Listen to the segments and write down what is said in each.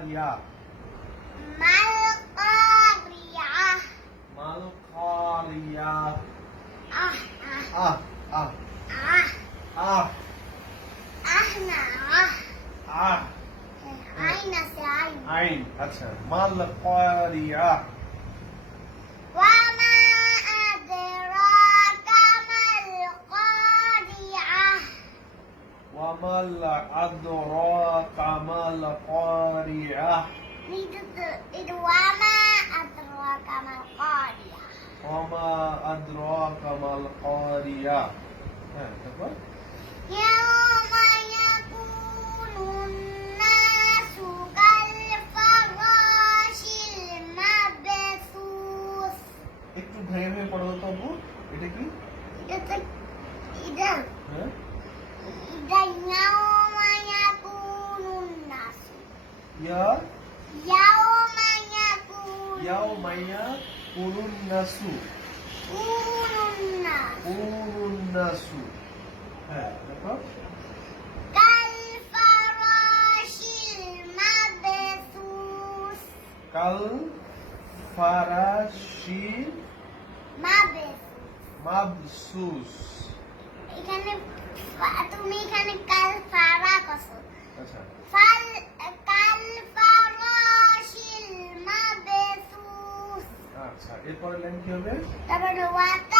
Malukaria. Malukaria. Malukaria. Ah. Ah. Ah. Ah. Ah. Ahna. Ah. Ain আছে আইন আইন আচ্ছা ওয়ামাল আদরাকা মাল কারিয়া Itu tuh, itu wama adraka ma al-qari'ah. ওয়ামা আদরাকা মাল কারিয়া হ্যাঁ তারপর يوم يكون الناس كالفراش المبثوث একটু ভেঙে ভেঙে পড়ো তো তবু এটা কি itu itu হ্যাঁ itu يوم يكون الناس ইয়া يوم يكون ইয়াও মাইয়া কুরুন নাসু يكون الناس কুরুন নাসু হ্যাঁ তারপর كالفراش المبثوث কাল ফারাশি مبثوث মাবসুস এখানে ফা- তুমি এখানে কাল ফারা কসো আচ্ছা। ফাল কাল ফারাশিল মাবসুস আচ্ছা এরপর লাইন কি হবে? তারপরে ওয়াতাকুনুল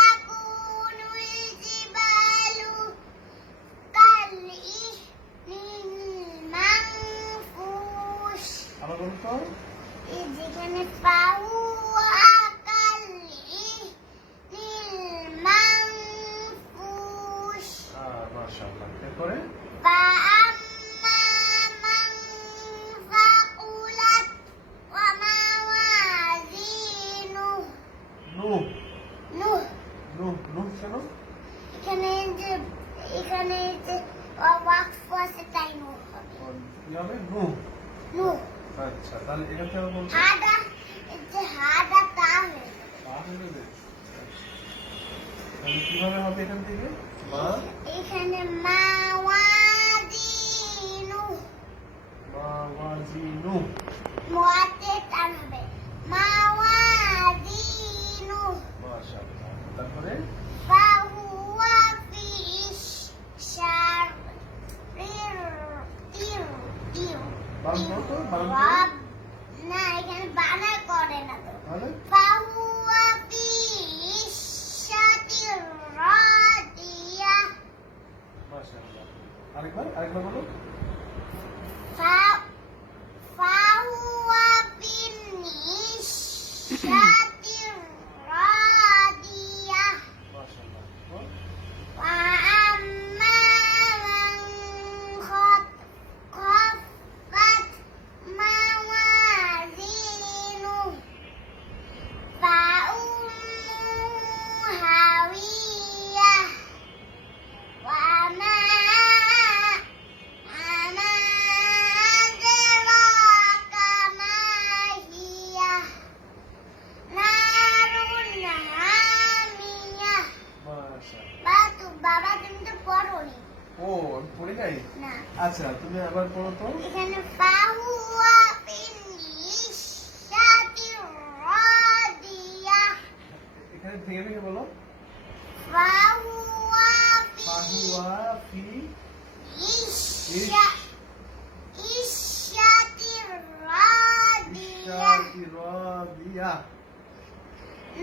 নূহ শোনো এখানে যে এখানে যে ওয়াকফ আছে তাই নূহ কি হবে? নূহ নূহ আচ্ছা তাহলে এখান থেকে আবার বলছো। হাদা যে হাদা তাহলে। মা তাহলে কীভাবে হবে এখান থেকে? মা? এখানে মাওয়াজিনু না এখানে বানা করে না তো। ফাহুয়া ফি আরেকবার আরেকবার বলো। না। আচ্ছা তুমি আবার পড়ো তো। এখানে ফাহুয়া এখানে ভেঙে ভেঙে বলো। ফাহুয়া ফাহুয়া ফি ইশা ইশাতি রাদিয়া। ইশাতি রাদিয়া।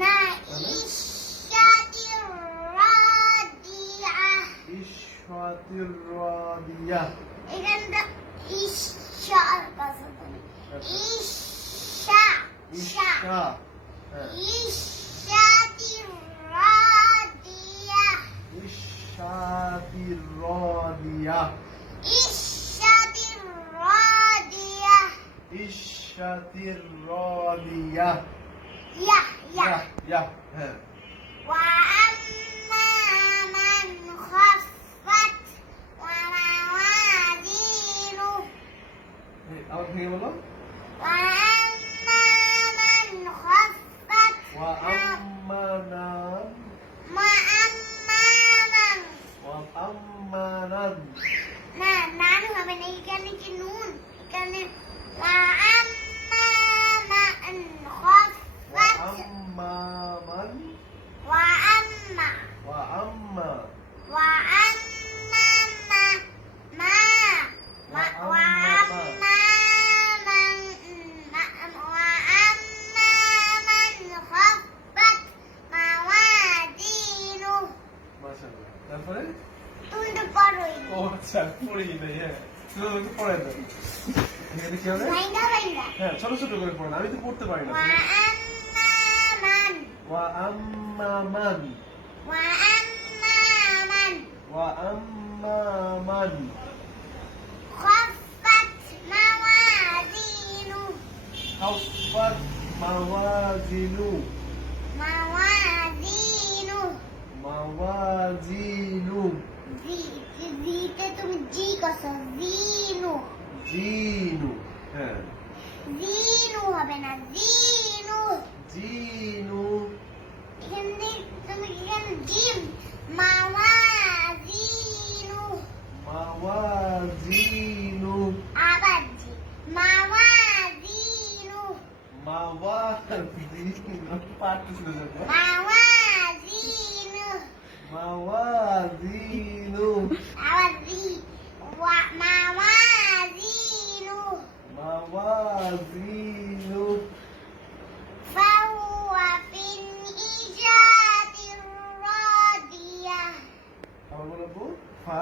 না ইশাতি ইশরাতির রাদিয়া এখানটা ইশার কাছে ইশা ইশা ইশাতির ইয়া ইয়া ইয়া হ্যাঁ না নান হবে না এখানে কি নুন? এখানে وأما وأما وأما করে নিবে হ্যাঁ পড়াই দাও কি হবে হ্যাঁ ছোট ছোট করে পড়ান আমি তো পড়তে পারি না। ওয়া আম্মা মান ওয়া আম্মা মান ওয়া আম্মা মান খাফফাত মাওয়াজিনু। খাফফাত মাওয়াজিনু। মাওয়াজিনু। মাওয়াজিনু। জি। জিতে তুমি জি কসো জিনু জিনু হ্যাঁ জিনু হবে না জিনু জিনু এখানে তুমি এখানে জিম মাওয়াজিনু মাওয়াজিনু আবার জি মাওয়াজিনু মাওয়াজিনু পাঠতে যাবে মাওয়াজিনু মাওয়াজিনু আবার জি موازينه موازينه فهو في الإجابة الراضية فا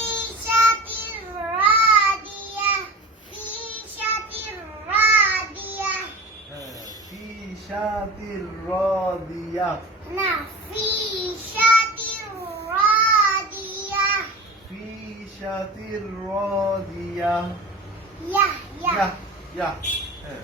শাতির রাদিয়া না ঈশাতির রাদিয়া ফি শাতির রাদিয়া ইয়া ইয়া ইয়া হ্যাঁ।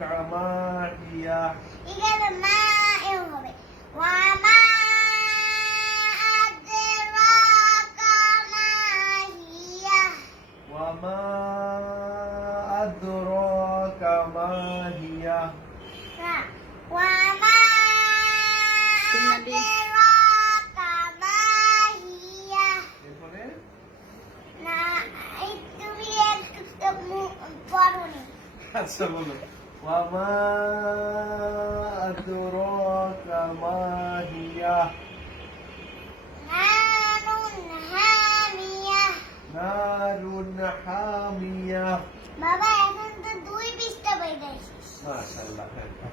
কামা ইয়া এখানে মা এ হবে ওয়া মা আদরাকা মা হিয়া ওয়া মা আদরাকা মা হিয়া ওয়া মা আদরাকা মা হিয়া এরপরে? না তুমি একটু পড়ুনি আচ্ছা বলো ওয়ামা আদরাকা মা হিয়া নারুন হামিয়া নারুন হামিয়া বাবা এখন তো দুই পৃষ্ঠা বই গেছিস মাশাআল্লাহ হ্যাঁ